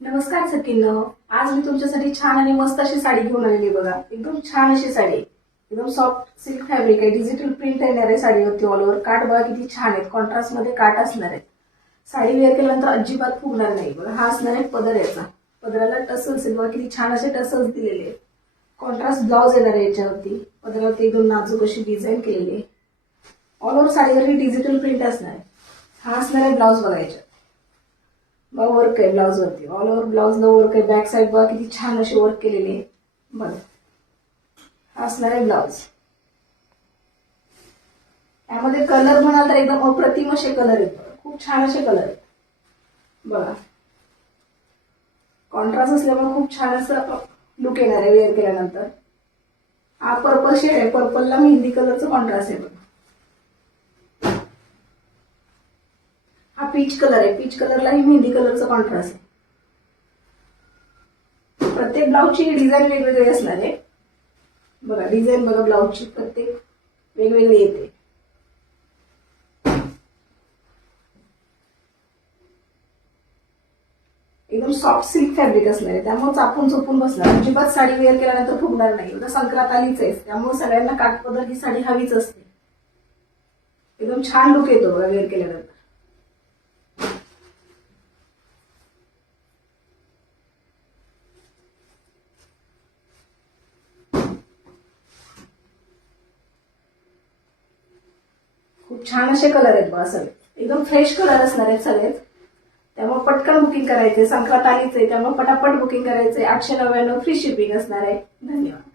नमस्कार सखींनो. आज मी तुमच्यासाठी छान आणि मस्त अशी साडी घेऊन आलेली बघा. एकदम छान अशी साडी, एकदम सॉफ्ट सिल्क फॅब्रिक आहे. डिजिटल प्रिंट येणार आहे साडीवरती. ऑल ओव्हर काठ बघा किती छान आहेत. कॉन्ट्रास्ट मध्ये काठ असणार आहेत. साडी वेअर केल्यानंतर अजिबात फुगणार नाही बघा. हा असणार आहे पदर याचा. पदराला टसल्स बघा किती छान असे टसल्स दिलेले आहेत. कॉन्ट्रास्ट ब्लाउज येणार आहे याच्यावरती. पदरावरती एकदम नाजूक अशी डिझाईन केलेली आहे. ऑल ओव्हर साडीवर ही डिजिटल प्रिंट असणार आहे. हा असणार आहे ब्लाउज बघा याच्यात. बघा वर्क आहे ब्लाउज वरती. ऑल ओव्हर ब्लाउजला वर्क आहे. बॅक साईड बघा किती छान अशी वर्क केलेली आहे. बघा हा असणार आहे ब्लाउज. यामध्ये कलर म्हणाल तर एकदम अप्रतिम असे कलर आहेत. खूप छान असे कलर आहेत बघा. कॉन्ट्रास्ट असल्यामुळे खूप छान असं लुक येणार आहे वेअर केल्यानंतर. हा पर्पल शेड आहे. पर्पलला मेहंदी कलरचं कॉन्ट्रास्ट आहे बघा. हा पीच कलर आहे. पीच कलरलाही मेहंदी कलरचं कॉन्ट्रास्ट आहे. प्रत्येक ब्लाउजची डिझाईन वेगवेगळी असणार आहे बघा. डिझाईन बघा ब्लाउजची प्रत्येक वेगवेगळी येते. एकदम सॉफ्ट सिल्क फॅब्रिक असणार आहे. त्यामुळे चापून चोपून बसणार. अजिबात साडी वेअर केल्यानंतर फुगणार नाही. उद्या संक्रांत आलीच आहे त्यामुळे सगळ्यांना काठपदर ही साडी हवीच असते. एकदम छान लुक येतो बघा वेअर केल्यानंतर. खूप छान असे कलर आहेत बघा. सगळे एकदम फ्रेश कलर असणार आहेत सगळेच. त्यामुळे पटकन बुकिंग करायचे. संक्रांत आलीच आहे त्यामुळे पटापट बुकिंग करायचे. 899 फ्री शिपिंग असणार आहे. धन्यवाद.